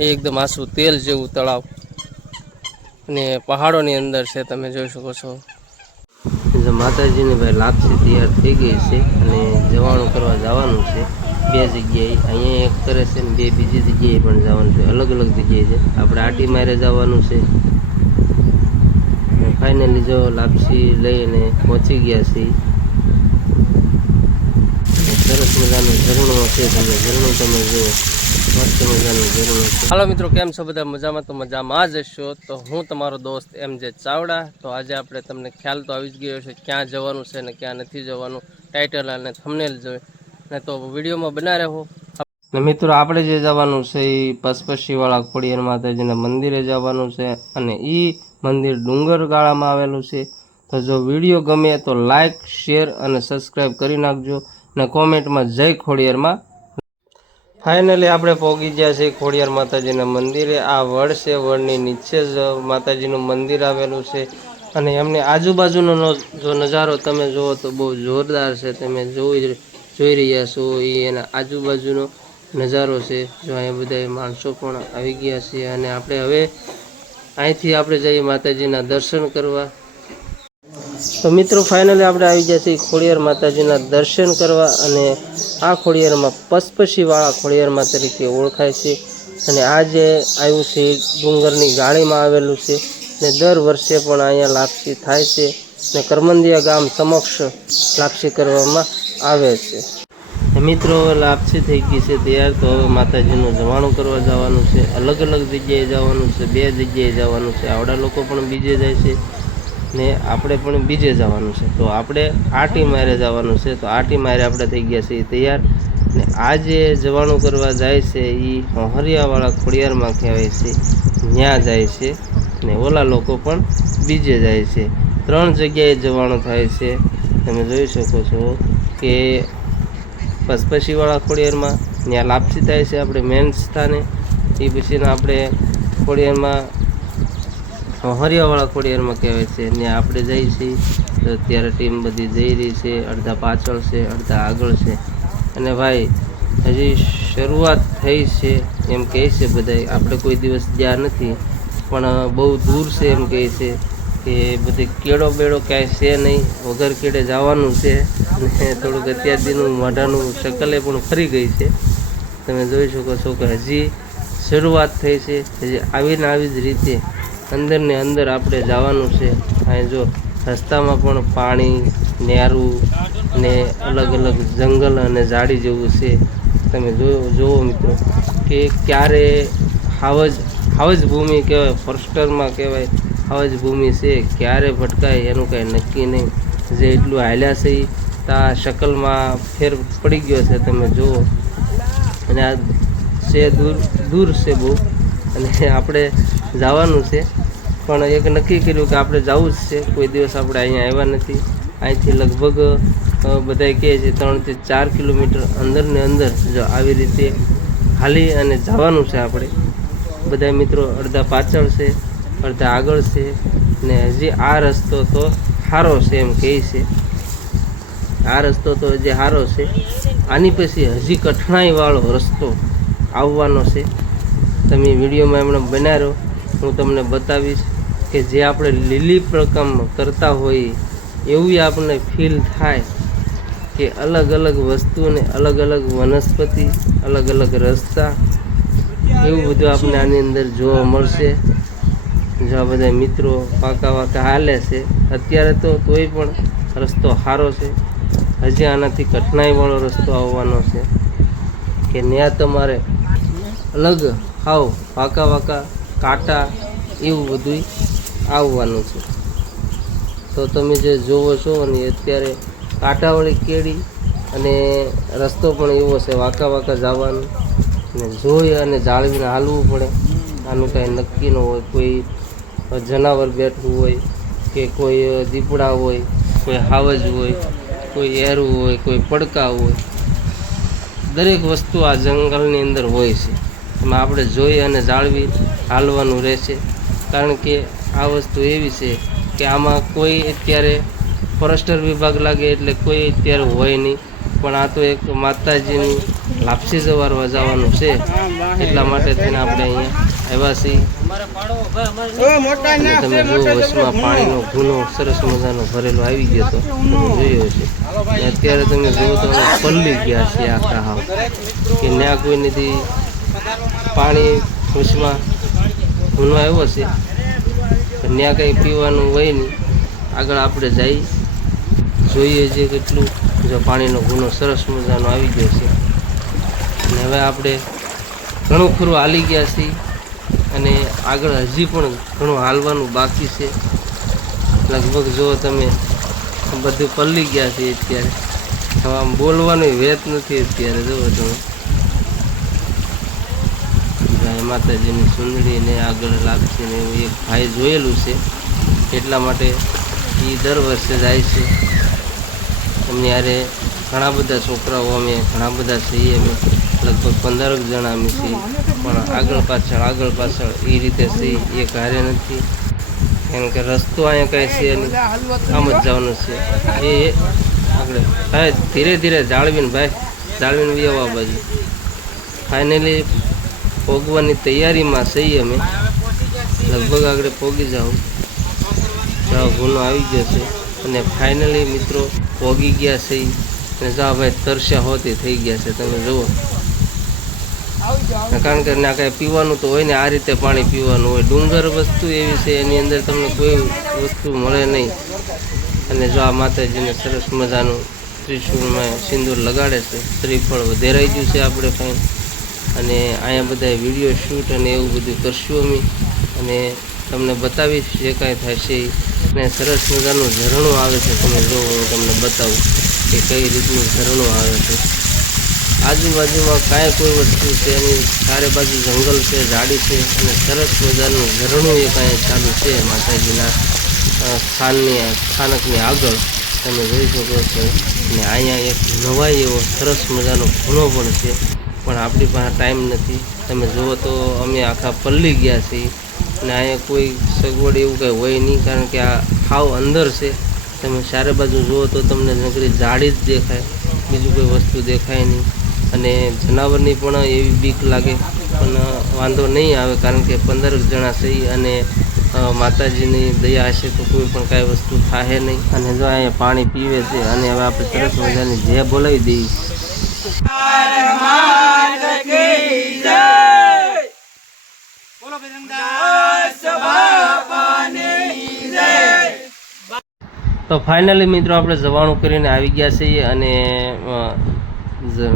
એ એકદમ આસુ તેલ જેવું તળાવ. અને પહાડોની અંદર છે, તમે જોઈ શકો છો. માતાજીની ભાઈ લાપસી તૈયાર થઈ ગઈ છે અને જવાનું કરવા જવાનું છે. બે જગ્યાએ. અહીંયા એક કરે છે ને બે બીજી જગ્યાએ પણ જવાનું છે. અલગ અલગ જગ્યાએ છે. આપણે આટી મારે જવાનું છે. ફાઇનલી જો લાપસી લઈને પહોંચી ગયા છીએ. સરસ મજાનું ઝરણું છે, તમે ઝરણું તમે જુઓ. હાલો મિત્રો, કેમ છો બધા? મજામાં તો મજામાં જ હશો. તો હું તમારો દોસ્ત એમ જે ચાવડા. તો આજે આપણે તમને ખ્યાલ તો આવી જ ગયો છે ક્યાં જવાનું છે ને ક્યાં નથી જવાનું ટાઇટલ અને થમનેલ જોઈ. ને તો વિડીયોમાં બના રહો. ને મિત્રો, આપણે જે જવાનું છે એ પસપસીવાળા ખોડિયાર માતાજીના મંદિરે જવાનું છે અને એ મંદિર ડુંગર ગાળામાં આવેલું છે. તો જો વીડિયો ગમે તો લાઇક શેર અને સબસ્ક્રાઈબ કરી નાખજો. ને કોમેન્ટમાં જય ખોડિયારમાં ફાઇનલી આપણે પહોંચી ગયા છીએ ખોડિયાર માતાજીના મંદિરે. આ વડ છે, વડની નીચે જ માતાજીનું મંદિર આવેલું છે. અને એમની આજુબાજુનો જો નજારો તમે જુઓ તો બહુ જોરદાર છે. તમે જોઈ જોઈ રહ્યા છો, એ એના આજુબાજુનો નજારો છે, જો અહીંયા બધા માણસો પણ આવી ગયા છે. અને આપણે હવે અહીંથી આપણે જઈએ માતાજીના દર્શન કરવા. તો મિત્રો ફાઇનલી આપણે આવી ગયા છીએ ખોડિયાર માતાજીના દર્શન કરવા અને આ ખોડિયારમાં પસપસીવાળા ખોડિયારમાં તરીકે ઓળખાય છે. અને આ જે આવ્યું છે ડુંગરની ગાળીમાં આવેલું છે ને દર વર્ષે પણ અહીંયા લાપસી થાય છે ને કરમંદિયા ગામ સમક્ષ લાપસી કરવામાં આવે છે. મિત્રો, હવે લાપસી થઈ ગઈ છે તૈયાર, તો હવે માતાજીનું જવાણું કરવા જવાનું છે. અલગ અલગ જગ્યાએ જવાનું છે, બે જગ્યાએ જવાનું છે. આવડા લોકો પણ બીજે જાય છે. ને આપણે પણ બીજે જવાનું છે. તો આપણે આટી મારે જવાનું છે. તો આટી મારે આપણે થઈ ગયા છીએ તૈયાર. ને આ જે જવાણું કરવા જાય છે એ હોહરિયાવાળા ખોડિયારમાં કહેવાય છે. ત્યાં જાય છે. ને ઓલા લોકો પણ બીજે જાય છે. ત્રણ જગ્યાએ જવાનું થાય છે. તમે જોઈ શકો છો કે પસપસીવાળા ખોડિયારમાં ત્યાં લાપસી થાય છે આપણે મેન સ્થાને. એ પછીના આપણે ખોડિયારમાં હરિયાવાળા ખોડિયારમાં કહેવાય છે. ને આપણે જઈએ છીએ, તો અત્યારે ટીમ બધી જઈ રહી છે, અડધા પાછળ છે, અડધા આગળ છે. અને ભાઈ, હજી શરૂઆત થઈ છે, એમ કહે છે બધા આપણે કોઈ દિવસ ગયા નથી, પણ બહુ દૂર છે એમ કહે છે કે બધે કેળો બેડો ક્યાંય છે નહીં. વગર કેડે જવાનું છે. અને થોડુંક અત્યારથીનું મોઢાનું શકલે પણ ફરી ગઈ છે. તમે જોઈ શકો છો કે હજી શરૂઆત થઈ છે. હજી આવીને આવી જ રીતે અંદર ને અંદર આપણે જવાનું છે. અહીં જો રસ્તામાં પણ પાણી નેરું ને અલગ અલગ જંગલ અને ઝાડી જેવું છે. તમે જોવો જુઓ મિત્રો કે ક્યારે હાવજ હાવજ ભૂમિ કહેવાય, ફોરેસ્ટરમાં કહેવાય, હાવજ ભૂમિ છે. ક્યારે ભટકાય એનું કાંઈ નક્કી નહીં. જે એટલું હાલ્યા છે તા શકલમાં ફેર પડી ગયો છે. તમે જુઓ. અને આ છે દૂર દૂર છે બહુ. અને આપણે જવાનું છે. પણ એક નક્કી કર્યું કે આપણે જવું જ છે. કોઈ દિવસ આપણે અહીંયા આવ્યા નથી. અહીંથી લગભગ બધા કહે છે ત્રણથી ચાર કિલોમીટર અંદર ને અંદર જો આવી રીતે હાલી અને જવાનું છે આપણે. બધા મિત્રો અડધા પાછળ છે, અડધા આગળ છે ને હજી આ રસ્તો તો સારો છે એમ કહે છે. આ રસ્તો તો હજી સારો છે. આની પછી હજી કઠણાઈવાળો રસ્તો આવવાનો છે. તમે વિડીયોમાં એમણે બનાવ્યો, હું તમને બતાવીશ કે જે આપણે લીલી પ્રકમ કરતા હોઈએ એવું આપણને ફીલ થાય કે અલગ અલગ વસ્તુને અલગ અલગ વનસ્પતિ, અલગ અલગ રસ્તા, એવું બધું આપણે આની અંદર જોવા મળશે. જો આ બધા મિત્રો પાકા વાકા હાલે છે, અત્યારે તો કોઈ પણ રસ્તો સારો છે. હજી આનાથી કઠણાઈવાળો રસ્તો આવવાનો છે કે ત્યાં તમારે અલગ હાવ વાંકા વાંકા, કાંટા એવું બધું આવવાનું છે. તો તમે જે જોવો છો અને અત્યારે કાંટાવાળી કેળી અને રસ્તો પણ એવો છે, વાંકા વાંકા જવાનું ને જોઈ અને જાળવીને હાલવું પડે. આનું કાંઈ નક્કી ન હોય, કોઈ જનાવર બેઠું હોય કે કોઈ દીપડા હોય, કોઈ હાવજ હોય, કોઈ એરું હોય, કોઈ પડકા હોય. દરેક વસ્તુ આ જંગલની અંદર હોય છે. એમાં આપણે જોઈ અને જાળવી હાલવાનું રહેશે. કારણ કે આ વસ્તુ એવી છે કે આમાં કોઈ અત્યારે ફોરેસ્ટર વિભાગ લાગે એટલે કોઈ અત્યારે હોય નહીં. પણ આ તો એક માતાજીની લાપસી સવારવા જવાનું છે. એટલા માટે થઈને આપણે અહીંયા આવ્યા છીએ. તમે જો વચમાં પાણીનો ગુનો સરસ મજાનો ભરેલો આવી ગયો હતો તમે જોયો છે અત્યારે તમે જુઓ તો પલ્લી ગયા છે આખા હાવ. કે ત્યાં કોઈ નથી પાણી વચમાં ગુનો આવ્યો છે. ત્યાં કંઈ પીવાનું હોય નહીં. આગળ આપણે જઈ જોઈએ છે કેટલું, જો પાણીનો ગુનો સરસ મજાનો આવી ગયો છે. અને હવે આપણે ઘણું ખરું હાલી ગયા છીએ અને આગળ હજી પણ ઘણું હાલવાનું બાકી છે. લગભગ જો તમે બધું પલ્લી ગયા છે અત્યારે. હવે આમ બોલવાનું વેત નથી અત્યારે જુઓ તમે. માતાજીની સુંદરી ને આગળ લાગશે ને એવું એક ભાઈ જોયેલું છે. એટલા માટે એ દર વર્ષે જાય છે. અમને યારે ઘણા બધા છોકરાઓ અમે, ઘણા બધા છીએ અમે, લગભગ પંદરક જણા અમે છીએ. પણ આગળ પાછળ આગળ પાછળ એ રીતે છીએ એ કાર્ય નથી. કારણ કે રસ્તો અહીંયા કાંઈ છે નહીં. આમ જ જવાનું છે. એ આગળ ભાઈ ધીરે ધીરે જાળવીને ભાઈ, જાળવીને બી આવવા બાજુ. ફાઇનલી પોગવાની તૈયારીમાં છીએ અમે. લગભગ આગળ પોગી જાઉં. જાઓ, ગુનો આવી ગયો છે. અને ફાઇનલી મિત્રો, પોગી ગયા છે. અને જા ભાઈ તરસ્યા હોતી થઈ ગયા છે. તમે જુઓ. કારણ કે ના કાંઈ પીવાનું તો હોય ને, આ રીતે પાણી પીવાનું હોય. ડુંગર વસ્તુ એવી છે, એની અંદર તમને કોઈ વસ્તુ મળે નહીં. અને જો આ માતાજીને સરસ મજાનું ત્રિશુળમાં સિંદૂર લગાડે છે. શ્રીફળ વધેરાઈ ગયું છે આપણે કાંઈ. અને અહીંયા બધા વીડિયો શૂટ અને એવું બધું કરશું અમે. અને તમને બતાવીશ જે કાંઈ થશે અને સરસ મજાનું ઝરણું આવે છે, તમે જો હું તમને બતાવું કે કઈ રીતનું ઝરણું આવે છે. આજુબાજુમાં કાંઈ કોઈ વસ્તુ છે એની ચારે બાજુ જંગલ છે, ઝાડી છે અને સરસ મજાનું ઝરણું એ કાંઈ ચાલુ છે માતાજીના સ્થાનની, સ્થાનકની આગળ. તમે જોઈ શકો છો. અને અહીંયા એક નવાઈ એવો સરસ મજાનો ખૂણો પણ છે. પણ આપણી પાસે ટાઈમ નથી. તમે જુઓ તો અમે આખા પલ્લી ગયા છીએ. અને અહીંયા કોઈ સગવડ એવું કંઈ હોય નહીં, કારણ કે આ હાવ અંદર છે. તમે ચારે બાજુ જુઓ તો તમને નગરી જાડી જ દેખાય. બીજું કોઈ વસ્તુ દેખાય નહીં. અને જનાવરની પણ એવી બીક લાગે. પણ વાંધો નહીં આવે, કારણ કે પંદર જણા છીએ અને માતાજીની દયા હશે તો કોઈ પણ કાંઈ વસ્તુ થાય નહીં. અને જો અહીંયા પાણી પીવે છે અને હવે આપણે સરસ મજાની જે બોલાવી દઈએ. તો ફાઇનલી મિત્રો આપણે જવાનું કરીને આવી ગયા છીએ અને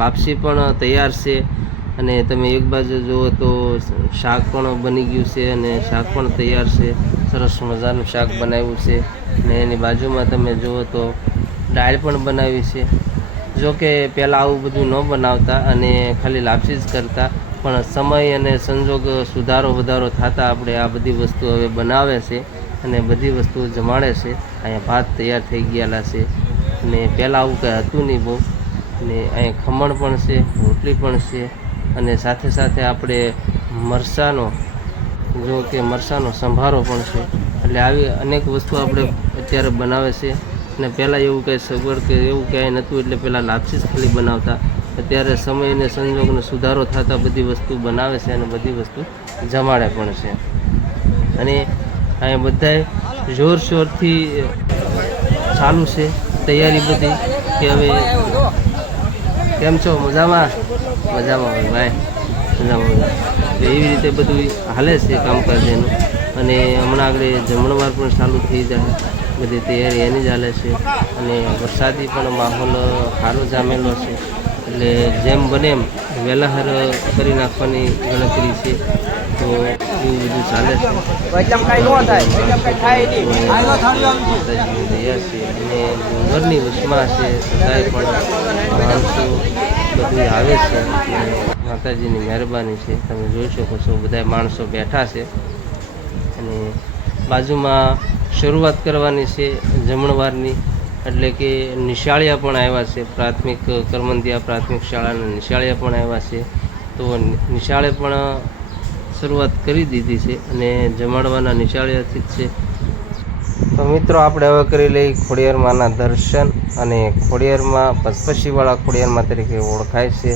લાપસી પણ તૈયાર છે અને તમે એક બાજુ જુઓ તો શાક પણ બની ગયું છે અને શાક પણ તૈયાર છે. સરસ મજાનું શાક બનાવ્યું છે અને એની બાજુમાં તમે જુઓ તો દાળ પણ બનાવી છે. જો કે પહેલાં આવું બધું ન બનાવતા અને ખાલી લાપસી જ કરતા, પણ સમય અને સંજોગ સુધારો વધારો થતાં આપણે આ બધી વસ્તુ હવે બનાવે છે અને બધી વસ્તુઓ જમાડે છે. અહીંયા ભાત તૈયાર થઈ ગયેલા છે અને પહેલાં આવું કંઈ હતું નહીં બહુ. અને અહીંયા ખમણ પણ છે, રોટલી પણ છે અને સાથે સાથે આપણે મરસાનો જો કે મરસાનો સંભારો પણ છે. એટલે આવી અનેક વસ્તુ આપણે અત્યારે બનાવે છે. અને પહેલાં એવું કંઈ સગવડ કે એવું ક્યાંય નહોતું એટલે પહેલાં લાપસી જ ખાલી બનાવતા. અત્યારે સમય અને સંજોગનો સુધારો થતાં બધી વસ્તુ બનાવે છે અને બધી વસ્તુ જમાડે પણ છે. અને અહીંયા બધાએ જોરશોરથી ચાલુ છે તૈયારી બધી કે હવે કેમ છો? મજામાં? મજામાં હોય, ભાઈ. મજામાં મજામાં. એવી રીતે બધું હાલે છે કામકાજ એનું અને હમણાં આગળ જમણવાર પણ ચાલુ થઈ જાય. બધી તૈયારી એની જ હાલે છે. અને વરસાદી પણ માહોલ સારો જામેલો છે. એટલે જેમ બને એમ વહેલાહાર કરી નાખવાની ગણતરી છે. તો એવું બધું ચાલે છે. દયા છે અને ડુંગરની ઉષ્મા છે છતાંય પણ માણસો બધું આવે છે. માતાજીની મહેરબાની છે. તમે જોઈ શકો છો બધા માણસો બેઠા છે. અને બાજુમાં શરૂઆત કરવાની છે જમણવારની. એટલે કે નિશાળિયા પણ આવ્યા છે. પ્રાથમિક કરમંદિયા, પ્રાથમિક શાળાના નિશાળિયા પણ આવ્યા છે. તો નિશાળે પણ શરૂઆત કરી દીધી છે અને જમાડવાના નિશાળિયાથી જ છે. તો મિત્રો, આપણે હવે કરી લઈ ખોડિયારમાંના દર્શન અને ખોડિયારમાં પસપસીવાળા ખોડિયારમાં તરીકે ઓળખાય છે.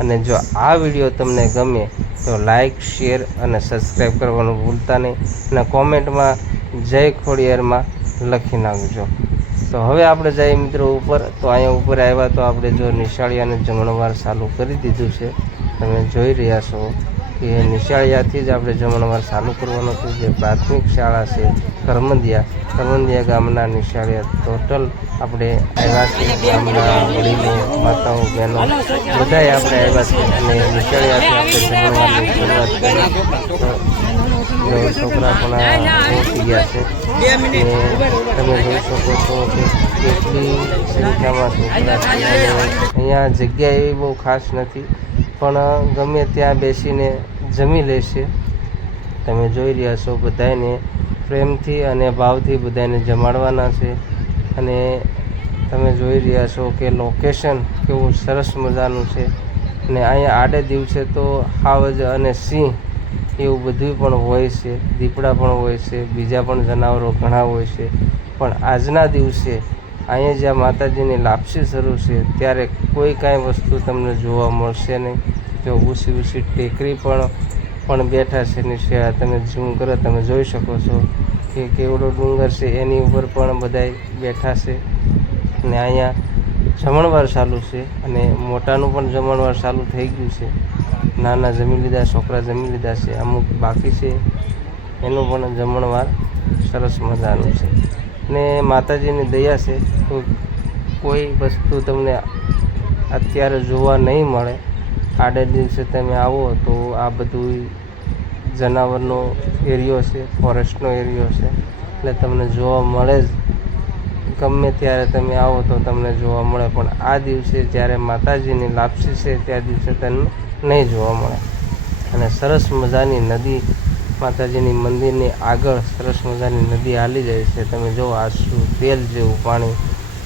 અને જો આ વીડિયો તમને ગમે તો લાઇક શેર અને સબસ્ક્રાઈબ કરવાનું ભૂલતા નહીં. અને કોમેન્ટમાં જય ખોડિયારમાં લખી નાખજો. તો હવે આપણે જઈએ મિત્રો ઉપર. તો અહીંયા ઉપર આવ્યા તો આપણે જો નિશાળિયાને જમણવાર ચાલુ કરી દીધું છે. તમે જોઈ રહ્યા છો કે નિશાળિયાથી જ આપણે જમણવાર ચાલુ કરવાનું છે. જે પ્રાથમિક શાળા છે કરમંદિયા. કરમંદિયા ગામના નિશાળિયા ટોટલ આપણે આવ્યા છે ગામના વડીલો, માતાઓ, બહેનો. બધાય આપણે આવ્યા છે અને નિશાળિયાથી આપણે જમવાની શરૂઆત કરી. છોકરા પણ પહોંચી ગયા છે. અને તમે જોઈ શકો છો કે કેટલી સંખ્યામાં છોકરા અહીંયા જગ્યા એવી બહુ ખાસ નથી, પણ ગમે ત્યાં બેસીને જમી લેશે. તમે જોઈ રહ્યા છો બધાને પ્રેમથી અને ભાવથી બધાને જમાડવાના છે. અને તમે જોઈ રહ્યા છો કે લોકેશન કેવું સરસ મજાનું છે. અને અહીંયા આડે દિવસે તો હાવજ અને સિંહ એવું બધું પણ હોય છે. દીપડા પણ હોય છે. બીજા પણ જનાવરો ઘણા હોય છે. પણ આજના દિવસે અહીંયા જ્યાં માતાજીની લાપસી શરૂ છે, ત્યારે કોઈ કાંઈ વસ્તુ તમને જોવા મળશે નહીં. જો ઊંચી ઊંચી ટેકરી પણ પણ બેઠા છે નિશ્ચય તમે ઝૂમ કરો, તમે જોઈ શકો છો કે કેવડો ડુંગર છે, એની ઉપર પણ બધાય બેઠા છે. અને અહીંયા જમણવાર ચાલુ છે અને મોટાનું પણ જમણવાર ચાલુ થઈ ગયું છે. નાના જમી લીધા, છોકરા જમી લીધા છે, અમુક બાકી છે. એનું પણ જમણવાર સરસ મજાનું છે. ને માતાજીની દયા છે, તો કોઈ વસ્તુ તમને અત્યારે જોવા નહીં મળે. આડે દિવસે તમે આવો તો આ બધું જનાવરનો એરિયો છે ફોરેસ્ટનો એરિયો છે એટલે તમને જોવા મળે જ. ગમે ત્યારે તમે આવો તો તમને જોવા મળે. પણ આ દિવસે જ્યારે માતાજીની લાપસી છે, ત્યાં દિવસે તમને નહીં જોવા મળે. અને સરસ મજાની નદી, માતાજીની મંદિરની આગળ સરસ મજાની નદી હાલી જાય છે. તમે જો આ તેલ જેવું પાણી.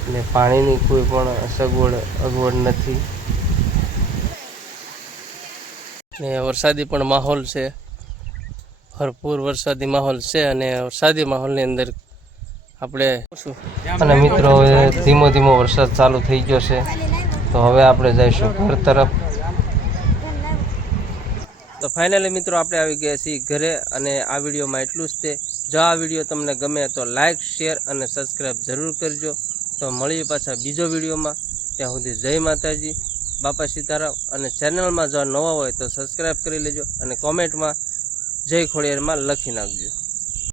એટલે પાણીની કોઈ પણ સગવડ અગવડ નથી. ને વરસાદી પણ માહોલ છે. ભરપૂર વરસાદી માહોલ છે અને વરસાદી માહોલની અંદર આપણે અને મિત્રો હવે ધીમો ધીમો વરસાદ ચાલુ થઈ ગયો છે. તો હવે આપણે જઈશું ઘર તરફ. તો ફાઇનલી મિત્રો આપણે આવી ગયા છીએ ઘરે અને આ વિડીયોમાં એટલું જ તે. જો આ વીડિયો તમને ગમે તો લાઇક શેર અને સબસ્ક્રાઈબ જરૂર કરજો. તો મળીએ પાછા બીજો વિડીયોમાં. ત્યાં સુધી જય માતાજી. બાપા સીતારામ. અને ચેનલમાં જો નવા હોય તો સબસ્ક્રાઈબ કરી લેજો અને કોમેન્ટમાં જય ખોડિયારમાં લખી નાખજો.